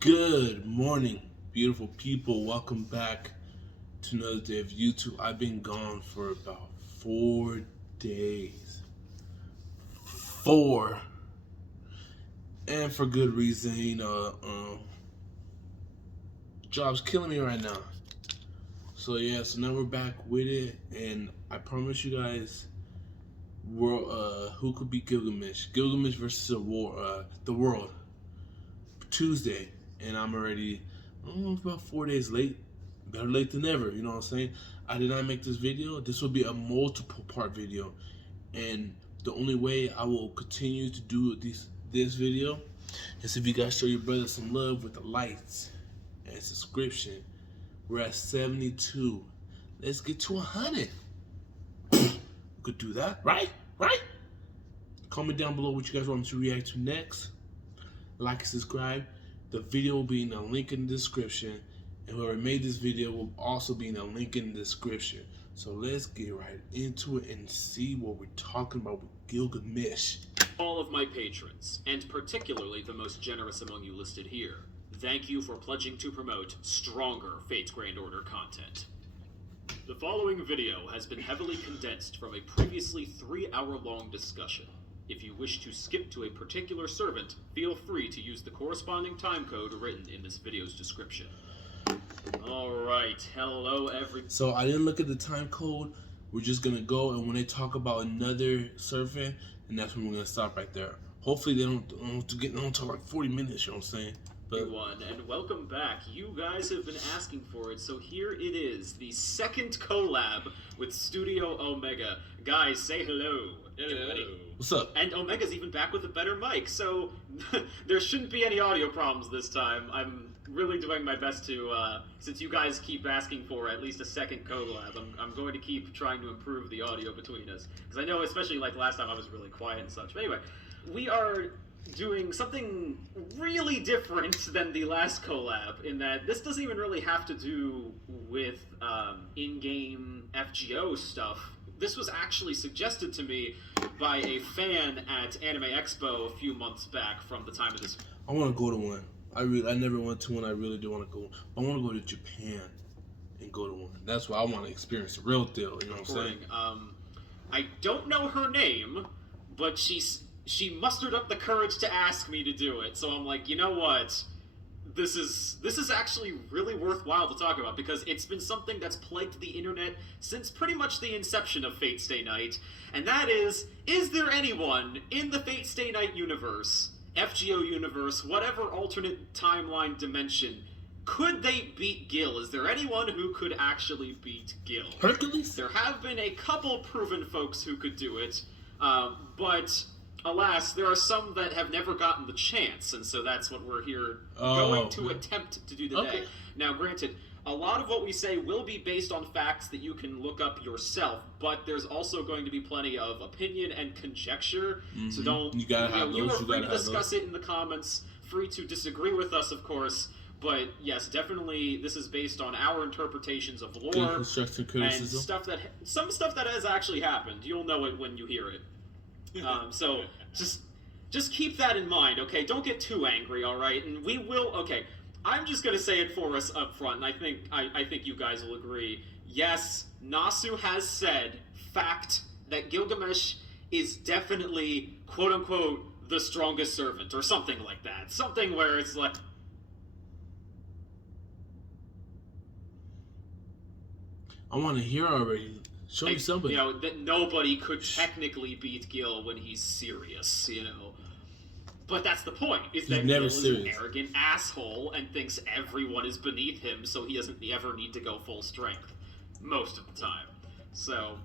Good morning, beautiful people. Welcome back to another day of YouTube. I've been gone for about 4 days. Four. And for good reason, job's killing me right now. So now we're back with it, and I promise you guys, who could beat Gilgamesh? Gilgamesh versus the world. Tuesday, and I'm already about 4 days late. Better late than never, you know what I'm saying? I did not make this video. This will be a multiple part video, and the only way I will continue to do this video is if you guys show your brother some love with the likes and subscription. We're at 72. Let's get to 100. We could do that, right? Comment down below what you guys want me to react to next. Like and subscribe. The video will be in the link in the description, and whoever made this video will also be in the link in the description. So let's get right into it and see what we're talking about with Gilgamesh. All of my patrons, and particularly the most generous among you listed here, thank you for pledging to promote stronger Fate's Grand Order content. The following video has been heavily condensed from a previously 3-hour-long discussion. If you wish to skip to a particular servant, feel free to use the corresponding timecode written in this video's description. Alright, hello everyone. So I didn't look at the time code. We're just gonna go, and when they talk about another servant, and that's when we're gonna stop right there. Hopefully they don't talk like 40 minutes, you know what I'm saying? Everyone, and welcome back. You guys have been asking for it, so here it is, the second collab with Studio Omega. Guys, say hello. Hello. What's up? And Omega's even back with a better mic, so there shouldn't be any audio problems this time. I'm really doing my best to, since you guys keep asking for at least a second collab, I'm going to keep trying to improve the audio between us. Because I know, especially like last time, I was really quiet and such. But anyway, we are doing something really different than the last collab, in that this doesn't even really have to do with in-game FGO stuff. This was actually suggested to me by a fan at Anime Expo a few months back from the time of this. I want to go to one. I never went to one. I really do want to go. I want to go to Japan and go to one. That's what I want to experience, the real deal. You know what I'm saying? I don't know her name, but she mustered up the courage to ask me to do it. So I'm like, you know what? This is actually really worthwhile to talk about, because it's been something that's plagued the internet since pretty much the inception of Fate Stay Night, and that is there anyone in the Fate Stay Night universe, FGO universe, whatever alternate timeline dimension, could they beat Gil? Is there anyone who could actually beat Gil? Hercules? There have been a couple proven folks who could do it, but alas, there are some that have never gotten the chance, and so that's what we're here going to attempt to do today. Okay. Now, granted, a lot of what we say will be based on facts that you can look up yourself, but there's also going to be plenty of opinion and conjecture, so don't... You gotta have You those. are free to discuss it in the comments, free to disagree with us, of course, but yes, definitely this is based on our interpretations of lore, Good constructive criticism. and some stuff that has actually happened. You'll know it when you hear it. So just keep that in mind, okay? Don't get too angry, all right? And we will. Okay, I'm just gonna say it for us up front, and I think you guys will agree. Yes, Nasu has said fact that Gilgamesh is definitely quote unquote the strongest servant, or something like that. Something where it's like. I want to hear already. Show me somebody. You know, that nobody could technically beat Gil when he's serious, you know. But that's the point, is that Gil is an arrogant asshole and thinks everyone is beneath him, so he doesn't ever need to go full strength. Most of the time. So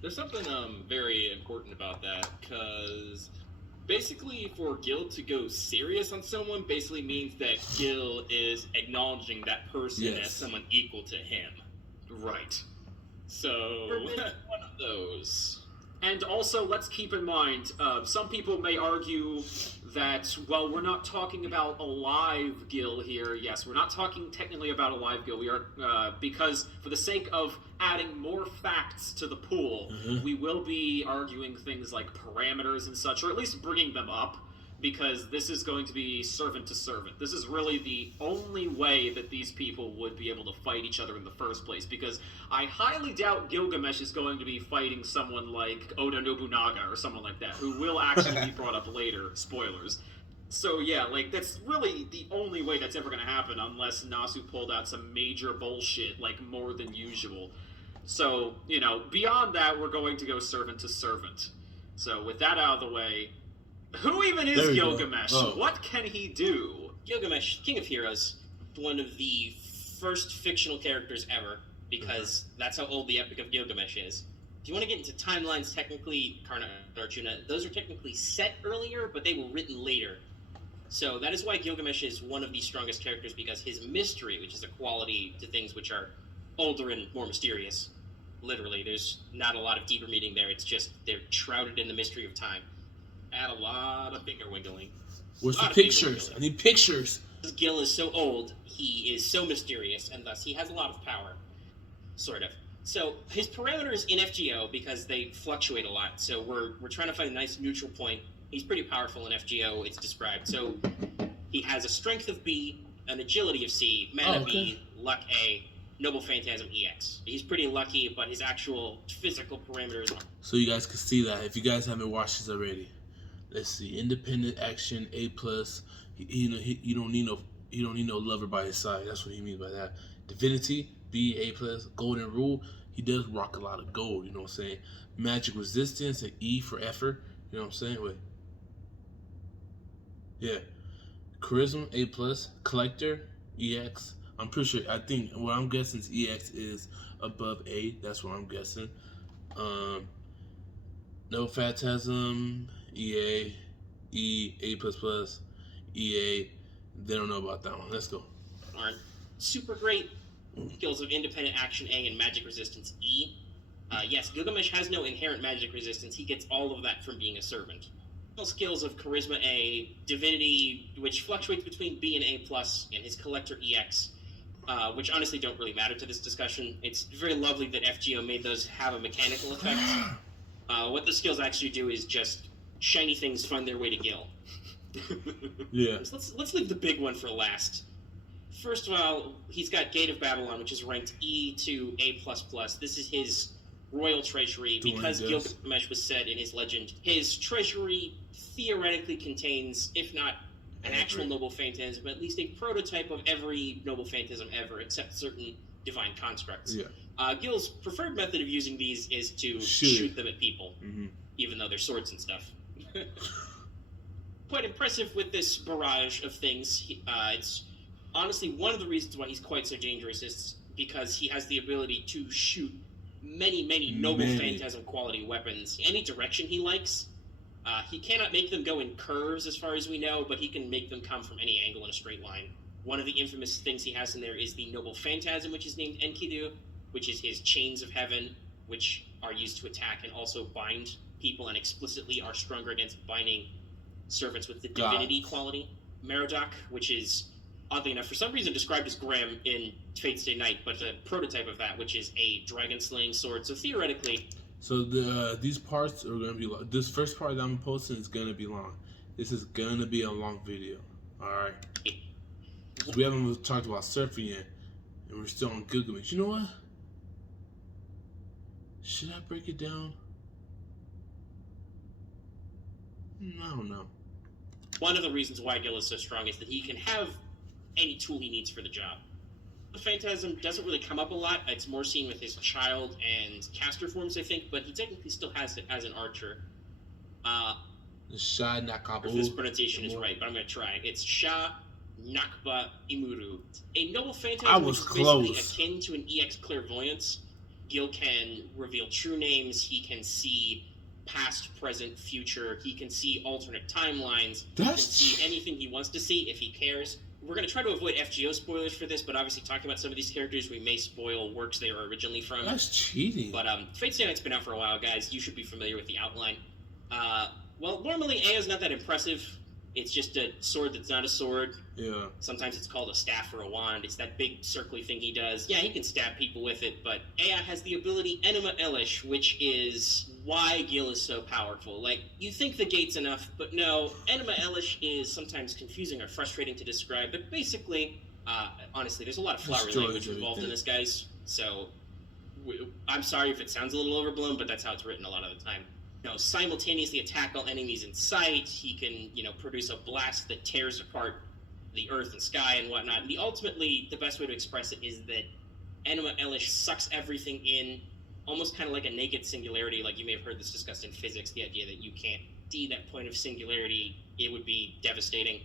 there's something very important about that, because basically for Gil to go serious on someone basically means that Gil is acknowledging that person as someone equal to him. Right. So, one of those. And also, let's keep in mind, some people may argue that, well, we're not talking about a live Gil here. Yes, we're not talking technically about a live Gil. We are, because for the sake of adding more facts to the pool, we will be arguing things like parameters and such, or at least bringing them up, because this is going to be servant to servant. This is really the only way that these people would be able to fight each other in the first place, because I highly doubt Gilgamesh is going to be fighting someone like Oda Nobunaga or someone like that, who will actually be brought up later. Spoilers. So yeah, like, that's really the only way that's ever going to happen, unless Nasu pulled out some major bullshit, like more than usual. So, you know, beyond that, we're going to go servant to servant. So with that out of the way, who even is Gilgamesh? Oh. What can he do? Gilgamesh, King of Heroes, one of the first fictional characters ever, because that's how old the Epic of Gilgamesh is. If you want to get into timelines, technically, Karna and Arjuna, those are technically set earlier, but they were written later. So that is why Gilgamesh is one of the strongest characters, because his mystery, which is a quality to things which are older and more mysterious, literally, there's not a lot of deeper meaning there. It's just they're shrouded in the mystery of time. Add a lot of finger wiggling. Where's the pictures? I need pictures. Gil is so old, he is so mysterious, and thus he has a lot of power. Sort of. So his parameters in FGO, because they fluctuate a lot, so we're trying to find a nice neutral point. He's pretty powerful in FGO, it's described. So he has a strength of B, an agility of C, mana B, luck A, Noble Phantasm EX. He's pretty lucky, but his actual physical parameters. So you guys can see that if you guys haven't watched this already. Let's see, independent action A+. You don't need no lover by his side. That's what he means by that. Divinity B A+. Golden rule. He does rock a lot of gold. You know what I'm saying? Magic resistance and E for effort. You know what I'm saying? Wait. Yeah. Charisma A+. Collector EX. I'm pretty sure. I think what I'm guessing is EX is above A. That's what I'm guessing. No Phantasm, EA, E, A++, EA. They don't know about that one. Let's go. Aren't super great skills of independent action A and magic resistance E. Yes, Gilgamesh has no inherent magic resistance. He gets all of that from being a servant. Skills of charisma A, divinity, which fluctuates between B and A+, and his collector EX. Which honestly don't really matter to this discussion. It's very lovely that FGO made those have a mechanical effect. What the skills actually do is just shiny things find their way to Gil. Yeah. So let's leave the big one for last. First of all, he's got Gate of Babylon, which is ranked E to A++. This is his royal treasury. Because Gilgamesh was said in his legend, his treasury theoretically contains, if not an actual noble phantasm, at least a prototype of every noble phantasm ever, except certain divine constructs. Yeah. Gil's preferred method of using these is to shoot them at people, even though they're swords and stuff. Quite impressive with this barrage of things. It's honestly one of the reasons why he's quite so dangerous is because he has the ability to shoot many noble phantasm quality weapons any direction he likes. He cannot make them go in curves as far as we know, but he can make them come from any angle in a straight line. One of the infamous things he has in there is the Noble Phantasm, which is named Enkidu, which is his Chains of Heaven, which are used to attack and also bind people and explicitly are stronger against binding servants with the divinity quality. Merodach, which is, oddly enough, for some reason described as Graham in Fate Stay Night, but a prototype of that, which is a dragon-slaying sword. So theoretically... So these parts are going to be long. This first part that I'm posting is going to be long. This is going to be a long video. Alright? We haven't even talked about surfing yet. And we're still on Gilgamesh. You know what? Should I break it down? I don't know. One of the reasons why Gil is so strong is that he can have any tool he needs for the job. The Phantasm doesn't really come up a lot. It's more seen with his child and caster forms, I think, but he technically still has it as an archer. The Shah Nakabu. If this pronunciation is right, but I'm going to try. It's Shah Nakba Imuru. A noble phantasm is basically akin to an EX clairvoyance. Gil can reveal true names. He can see past, present, future. He can see alternate timelines. He can see anything he wants to see if he cares. We're going to try to avoid FGO spoilers for this, but obviously talking about some of these characters, we may spoil works they were originally from. That's cheating. But Fate Stay Night's been out for a while, guys. You should be familiar with the outline. Well, normally Aya's not that impressive. It's just a sword that's not a sword. Yeah. Sometimes it's called a staff or a wand. It's that big circly thing he does. Yeah, he can stab people with it, but Aya has the ability Enuma Elish, which is why Gil is so powerful. Like, you think the gate's enough, but no, Enuma Elish is sometimes confusing or frustrating to describe, but basically, honestly, there's a lot of flowery Destroys language involved in everything. this, guys, so I'm sorry if it sounds a little overblown, but that's how it's written a lot of the time. Simultaneously attack all enemies in sight. He can, produce a blast that tears apart the earth and sky and whatnot. And ultimately, the best way to express it is that Enuma Elish sucks everything in, almost kind of like a naked singularity. Like, you may have heard this discussed in physics, the idea that you can't see that point of singularity. It would be devastating.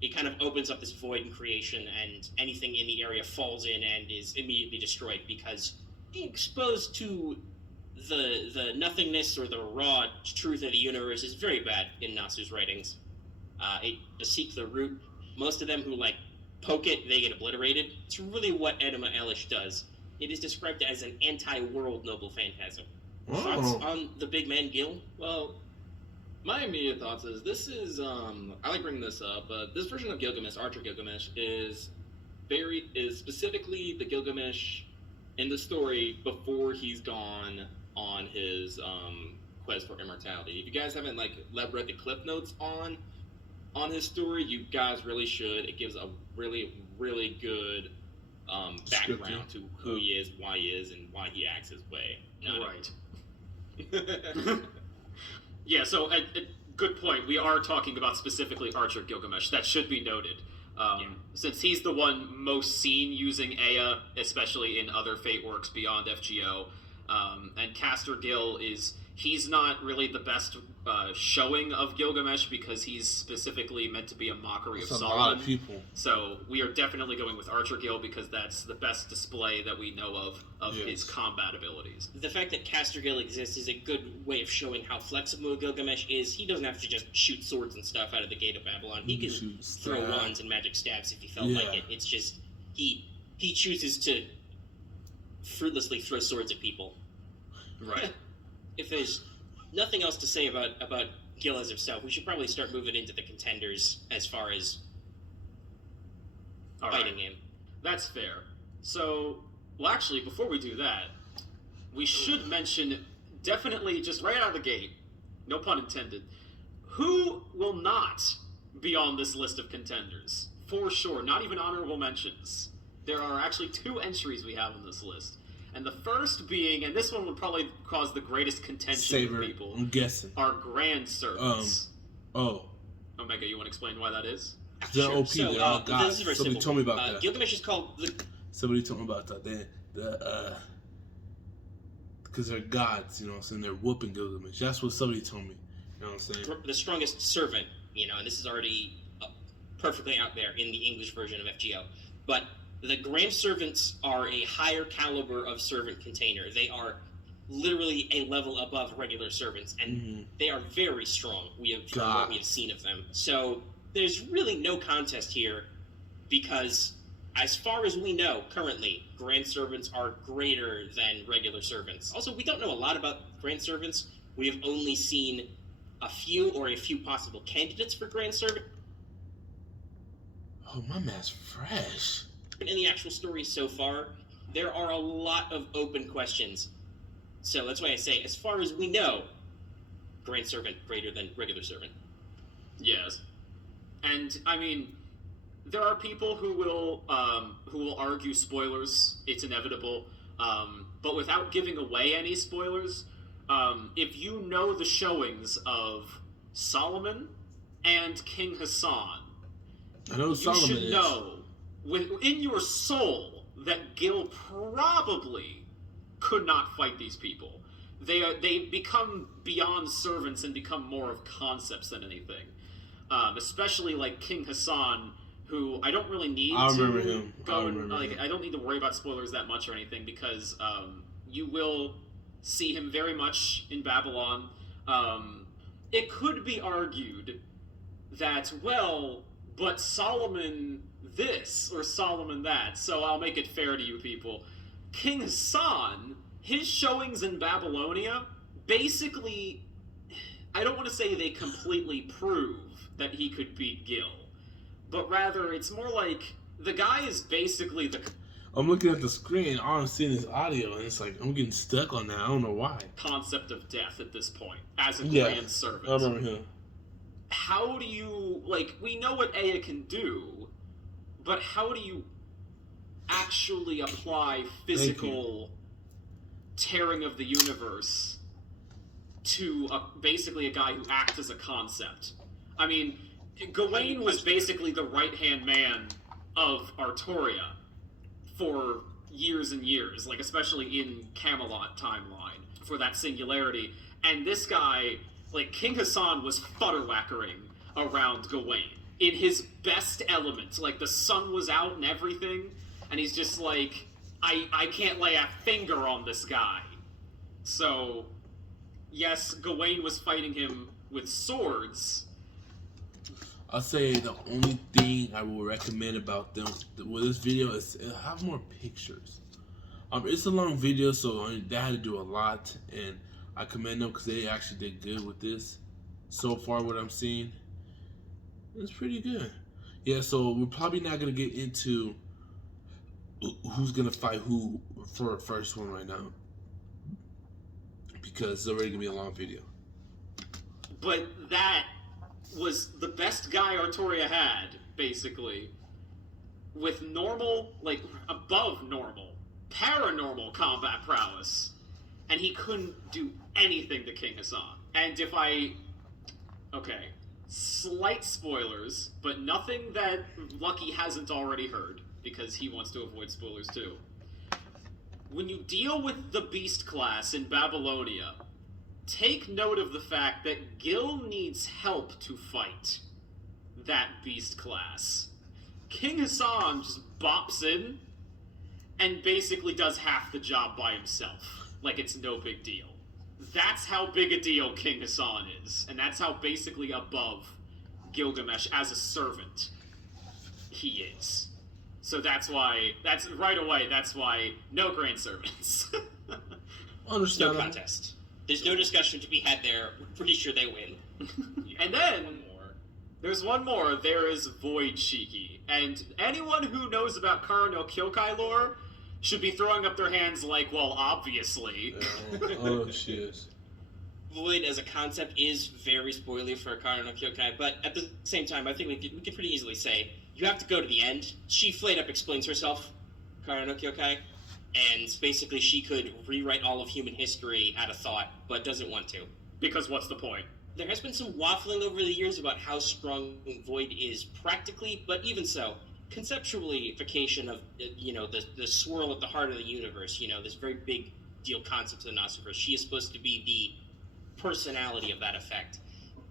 It kind of opens up this void in creation, and anything in the area falls in and is immediately destroyed, because being exposed to the nothingness or the raw truth of the universe is very bad in Nasu's writings. To seek the root, most of them who poke it, they get obliterated. It's really what Enuma Elish does. It is described as an anti-world noble phantasm. Thoughts on the big man Gil? Well, my immediate thoughts is this is I like bringing this up, but this version of Gilgamesh, Archer Gilgamesh, is specifically the Gilgamesh in the story before he's gone on his quest for immortality. If you guys haven't read the clip notes on his story, you guys really should. It gives a really, really good background to who he is, why he is, and why he acts his way. Right. Yeah, so good point. We are talking about specifically Archer Gilgamesh. That should be noted. Since he's the one most seen using Ea, especially in other Fate works beyond FGO, and Caster Gil he's not really the best showing of Gilgamesh, because he's specifically meant to be a mockery of Solomon. A lot of people. So we are definitely going with Archer Gil, because that's the best display that we know of his combat abilities. The fact that Caster Gil exists is a good way of showing how flexible Gilgamesh is. He doesn't have to just shoot swords and stuff out of the Gate of Babylon. He can throw wands and magic stabs if he felt like it. It's just he chooses to fruitlessly throw swords at people. Right. If there's nothing else to say about Gil as himself, we should probably start moving into the contenders as far as fighting game. That's fair. So, well, actually, before we do that, we should mention, definitely, just right out of the gate, no pun intended, who will not be on this list of contenders? For sure, not even honorable mentions. There are actually 2 entries we have on this list. And the first being, and this one would probably cause the greatest contention with people, I'm guessing, are Grand Servants. Omega, you want to explain why that is? They're Sure. OP. So, They're all this gods. is very Somebody simple. told me about that. Gilgamesh is called Somebody told me about that. Because they're gods, you know what I'm saying? They're whooping Gilgamesh. That's what somebody told me. You know what I'm saying? the strongest servant, and this is already perfectly out there in the English version of FGO. But the Grand Servants are a higher caliber of servant container. They are literally a level above regular servants, and they are very strong. From what we have seen of them. So there's really no contest here, because as far as we know currently, Grand Servants are greater than regular servants. Also, we don't know a lot about Grand Servants. We have only seen a few possible candidates for Grand Servant. Oh, my man's fresh. In the actual story so far, there are a lot of open questions. So that's why I say, as far as we know, Grand Servant greater than regular servant. Yes. And, I mean, there are people who will argue spoilers. It's inevitable. But without giving away any spoilers, if you know the showings of Solomon and King Hassan, I know Solomon you should know within your soul that Gil probably could not fight these people. They become beyond servants and become more of concepts than anything. Especially like King Hassan, who I don't really need I to remember him. go and I don't need to worry about spoilers that much or anything, because you will see him very much in Babylon. It could be argued that, well, but Solomon this or Solomon that, so I'll make it fair to you people. King Hassan, his showings in Babylonia, basically, I don't want to say they completely prove that he could beat Gil, but rather it's more like the guy is basically the... I'm looking at the screen, all I'm seeing is audio, and it's like I'm getting stuck on that. I don't know why. Concept of death at this point as a Yeah, grand servant. I remember him. How do you, like, we know what Aya can do, but how do you actually apply physical tearing of the universe to basically a guy who acts as a concept? I mean, Gawain was basically the right-hand man of Artoria for years and years, like especially in Camelot timeline for that singularity. And this guy, like King Hassan, was futterwackering around Gawain in his best element. Like the sun was out and everything, and he's just like, I can't lay a finger on this guy. So, yes, Gawain was fighting him with swords. I'll say the only thing I will recommend about them with this video is have more pictures. It's a long video, so they had to do a lot, and I commend them because they actually did good with this. So far, what I'm seeing, it's pretty good. Yeah, so we're probably not gonna get into who's gonna fight who for first one right now because it's already gonna be a long video. But that was the best guy Artoria had, basically, with normal, like above normal, paranormal combat prowess, and he couldn't do anything to King Hassan. And okay, slight spoilers, but nothing that Lucky hasn't already heard, because he wants to avoid spoilers too. When you deal with the Beast class in Babylonia, take note of the fact that Gil needs help to fight that Beast class. King Hassan just bops in and basically does half the job by himself, like it's no big deal. That's how big a deal King Hassan is, and that's how basically above Gilgamesh as a servant he is. So that's why no grand servants. No Understandable. contest. There's no discussion to be had there. We're pretty sure they win. And then there's one more. There is Void Shiki. And anyone who knows about Kara no Kyokai lore should be throwing up their hands like, well, obviously. Oh shit. Void as a concept is very spoilery for Kara no Kyokai, but at the same time, I think we could pretty easily say you have to go to the end. She flat up explains herself, Kara no Kyokai, and basically she could rewrite all of human history out of thought, but doesn't want to. Because what's the point? There has been some waffling over the years about how strong Void is practically, but even so, conceptualification of, the swirl at the heart of the universe, this very big deal concept of the Nosferatu. She is supposed to be the personality of that effect,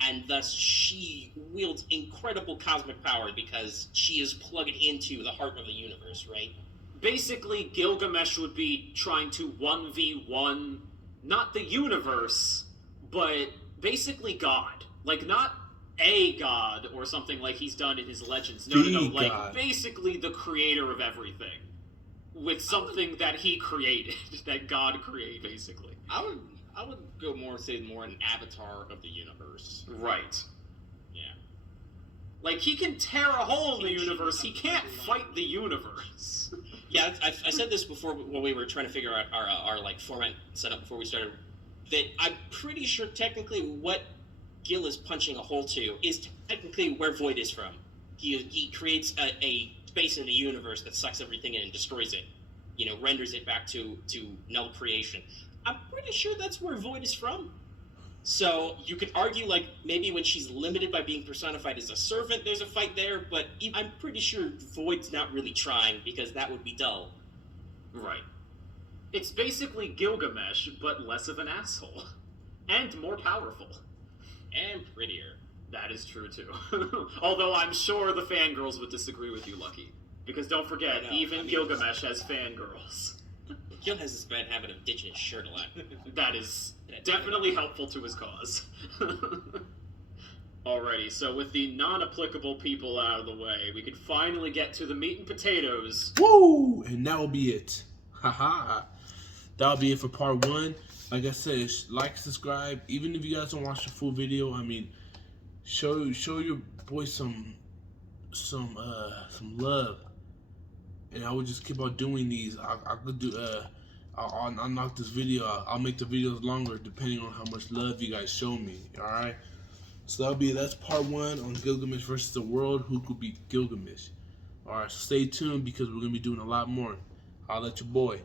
and thus she wields incredible cosmic power because she is plugged into the heart of the universe, right? Basically, Gilgamesh would be trying to 1v1, not the universe, but basically God. Like, not a god or something like he's done in his legends. No, like, God. Basically the creator of everything. With something that he created, that God created, basically. I would go say more an avatar of the universe. Right. Yeah. Like, he can tear a hole in the universe, he can't fight the universe. Yeah, I said this before when we were trying to figure out our like format setup before we started, that I'm pretty sure technically what Gil is punching a hole to is technically where Void is from. He creates a space in the universe that sucks everything in and destroys it, renders it back to null creation. I'm pretty sure that's where Void is from. So you could argue, like, maybe when she's limited by being personified as a servant, there's a fight there, but I'm pretty sure Void's not really trying, because that would be dull. Right. It's basically Gilgamesh, but less of an asshole. And more powerful. And prettier. That is true, too. Although I'm sure the fangirls would disagree with you, Lucky. Because don't forget, Gilgamesh has fangirls. Gil has this bad habit of ditching his shirt a lot. That is definitely helpful to his cause. Alrighty, so with the non-applicable people out of the way, we can finally get to the meat and potatoes. Woo! And that will be it. Haha. That'll be it for part 1. Like I said, like, subscribe. Even if you guys don't watch the full video, show your boy some love. and I would just keep on doing these. I could do I'll knock this video out. I'll make the videos longer depending on how much love you guys show me. All right. So that's part 1 on Gilgamesh versus the world. Who could beat Gilgamesh? All right. So stay tuned because we're gonna be doing a lot more. I'll let your boy.